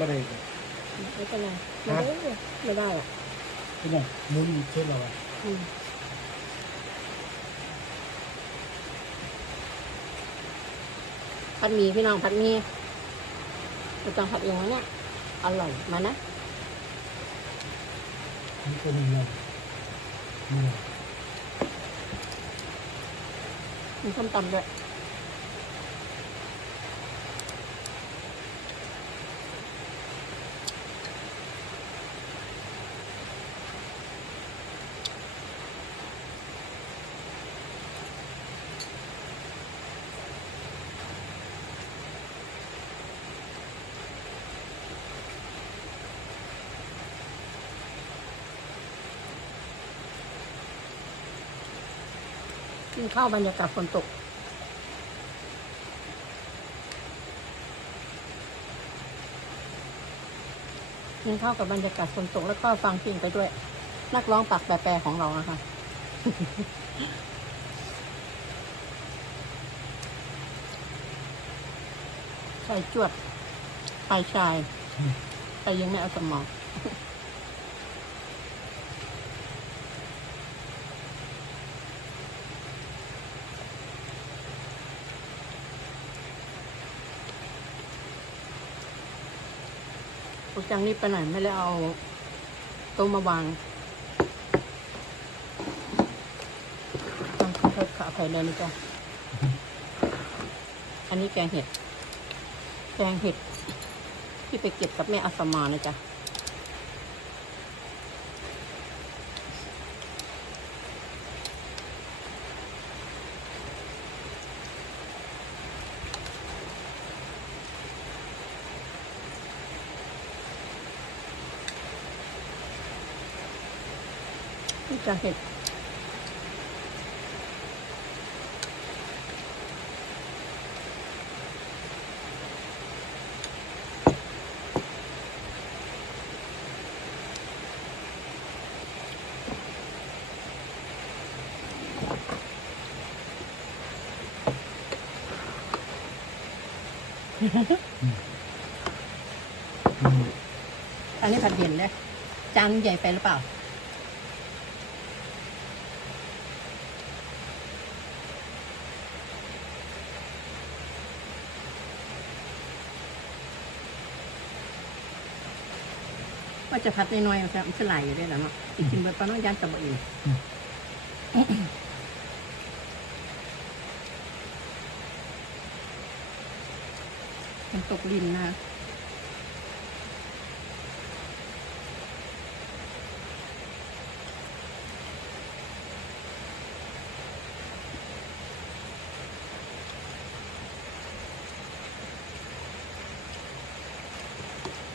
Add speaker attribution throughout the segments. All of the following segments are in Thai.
Speaker 1: มาได้เลย
Speaker 2: ไม่เป็นไรไม่ได้ไม่ได้หรอก
Speaker 1: เป็นไงหมุนเช่นเราอะ
Speaker 2: อืมผัดหมี่พี่น้องผัดหมี่ไม่ต้องผัดเองวะเนี่ยอร่อยมานะ
Speaker 1: นี่ก็มีเงินนี่
Speaker 2: มีส้มตำด้วย กินข้าวบรรยากาศฝนตก กินข้าวกับบรรยากาศฝนตก แล้วก็ฟังเพลงไปด้วย นักร้องปากแปรๆของเรานะคะชายจวดปลายชายไปยังไม่เอาสมอง ปุจังนี่ไปไหนไม่ได้เอาโต๊ะมาวางต้องขอโทษขออภัยเลยนะจ๊ะอันนี้แกงเห็ด แกงเห็ด ที่ไปเก็บกับแม่อัสมานะจ๊ะ นี่จะเห็ดอันนี้ผัดเด่นเลยจานใหญ่ไปหรือเปล่า ว่าจะผัดน้อยๆมันจะมันจะไหลอยู่ได้แล้วเนาะจริงๆมันปลาน้อยย่างตะบะอินมันตกลินนะ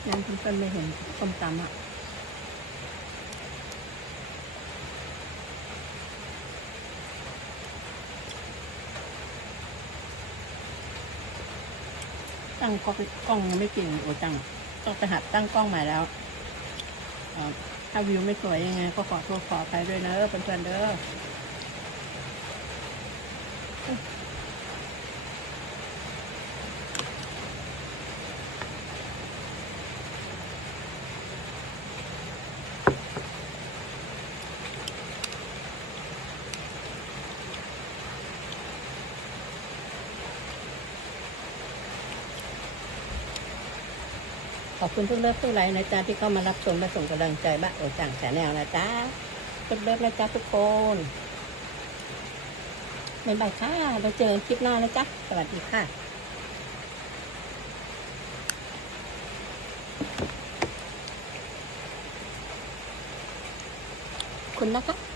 Speaker 2: ยังเพิ่นไม่เห็นส้มตำอะตั้งกล้องกล้องยังไม่เก่งโอจังต้องไปหัดตั้งกล้องใหม่แล้วถ้าวิวไม่สวยยังไง ก็ขอโทษขออภัยด้วยเนอะเพื่อนๆเด้อ ขอบคุณทุกเลิฟทุกไลน์นะจ๊ะที่เข้ามารับชมและส่งกำลังใจบ้านโอจังแสนแนวนะจ๊ะทุกเลิฟนะจ๊ะทุกคนบ๊ายบายค่ะเราเจอคลิปหน้านะจ๊ะสวัสดีค่ะคุณนะคะ